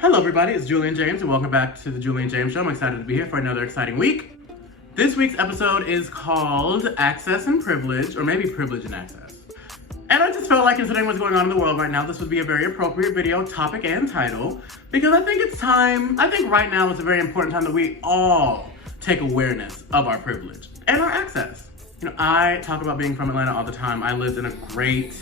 Hello everybody, it's Julian James and welcome back to the Julian James Show. I'm excited to be here for another exciting week. This week's episode is called Access and Privilege, or maybe Privilege and Access. And I just felt like considering what's going on in the world right now, this would be a very appropriate video topic and title, because I think right now is a very important time that we all take awareness of our privilege and our access. You know, I talk about being from Atlanta all the time. I lived in a great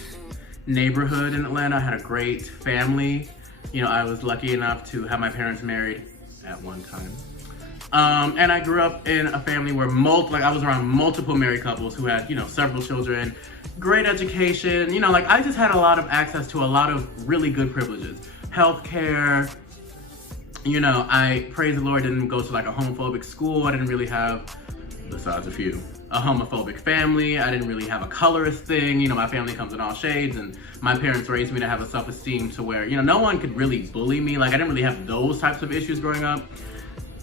neighborhood in Atlanta. I had a great family. You know, I was lucky enough to have my parents married at one time. And I grew up in a family where I was around multiple married couples who had, several children, great education. I just had a lot of access to a lot of really good privileges. Healthcare, I, praise the Lord, didn't go to like a homophobic school. I didn't really have, besides a few, a homophobic family. I didn't really have a colorist thing. My family comes in all shades, and my parents raised me to have a self-esteem to where, no one could really bully me. Like, I didn't really have those types of issues growing up.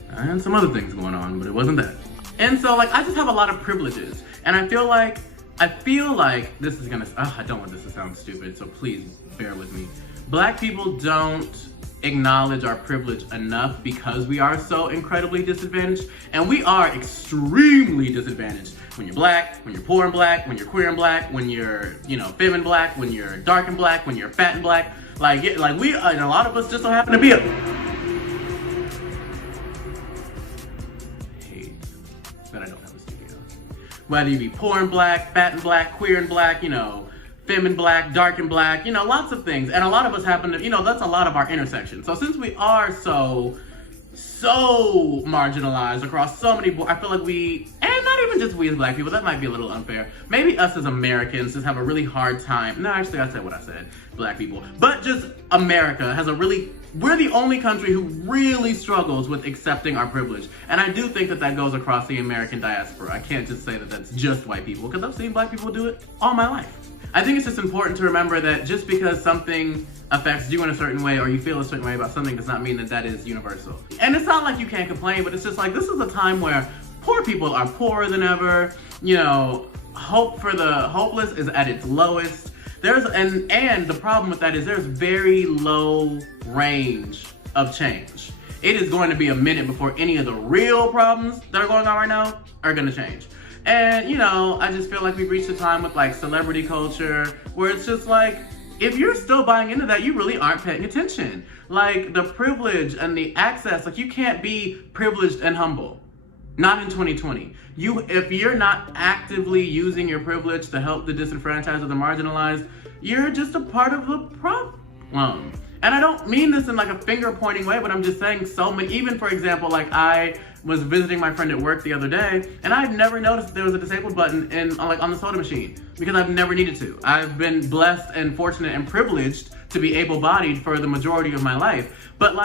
And some other things going on, but it wasn't that. And so, I just have a lot of privileges. And I feel like this is gonna, I don't want this to sound stupid, so please bear with me. Black people don't acknowledge our privilege enough because we are so incredibly disadvantaged, and we are extremely disadvantaged when you're black, when you're poor and black, when you're queer and black, when you're femme and black, when you're dark and black, when you're fat and black. And a lot of us just don't happen to be hate that I don't have a studio. Whether you be poor and black, fat and black, queer and black, femme and black, dark and black, lots of things. And a lot of us happen to, that's a lot of our intersection. So since we are so marginalized across so many, I feel like and not even just we as black people, that might be a little unfair. Maybe us as Americans just have a really hard time. No, actually I said what I said, black people. But just America has we're the only country who really struggles with accepting our privilege. And I do think that goes across the American diaspora. I can't just say that that's just white people, because I've seen black people do it all my life. I think it's just important to remember that just because something affects you in a certain way or you feel a certain way about something does not mean that that is universal. And it's not like you can't complain, but it's just like, this is a time where poor people are poorer than ever. Hope for the hopeless is at its lowest. And the problem with that is there's very low range of change. It is going to be a minute before any of the real problems that are going on right now are going to change. And, I just feel like we've reached a time with celebrity culture where it's just if you're still buying into that, you really aren't paying attention. The privilege and the access, you can't be privileged and humble. Not in 2020. If you're not actively using your privilege to help the disenfranchised or the marginalized, you're just a part of the problem. And I don't mean this in a finger pointing way, but I'm just saying even for example, I was visiting my friend at work the other day, and I've never noticed there was a disabled button on the soda machine, because I've never needed to. I've been blessed and fortunate and privileged to be able-bodied for the majority of my life. But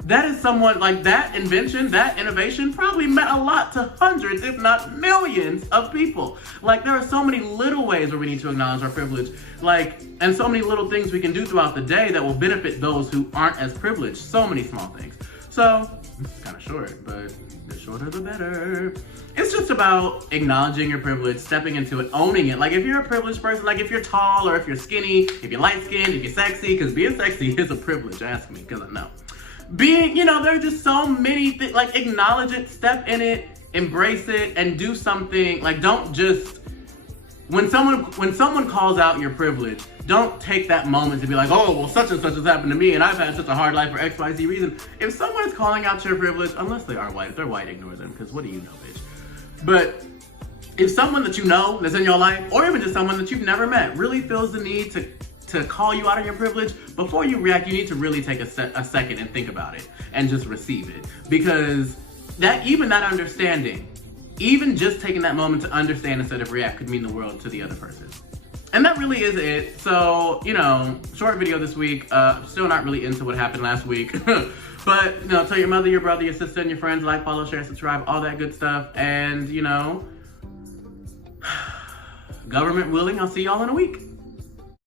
that is that invention, that innovation probably meant a lot to hundreds, if not millions of people. There are so many little ways where we need to acknowledge our privilege, and so many little things we can do throughout the day that will benefit those who aren't as privileged. So many small things. So, it's kind of short, but the shorter the better. It's just about acknowledging your privilege, stepping into it, owning it. If you're a privileged person, if you're tall or if you're skinny, if you're light-skinned, if you're sexy, because being sexy is a privilege, ask me, because I know. There are just so many things, acknowledge it, step in it, embrace it, and do something. Don't just, when someone calls out your privilege, don't take that moment to be oh, well, such and such has happened to me, and I've had such a hard life for XYZ reason. If someone is calling out your privilege, unless they are white, if they're white, ignore them, because what do you know, bitch? But if someone that you know that's in your life, or even just someone that you've never met, really feels the need to call you out on your privilege, before you react, you need to really take a second and think about it and just receive it. Because that understanding, even just taking that moment to understand instead of react, could mean the world to the other person. And that really is it. So, short video this week. Still not really into what happened last week. But, tell your mother, your brother, your sister, and your friends, like, follow, share, subscribe, all that good stuff. And, government willing, I'll see y'all in a week.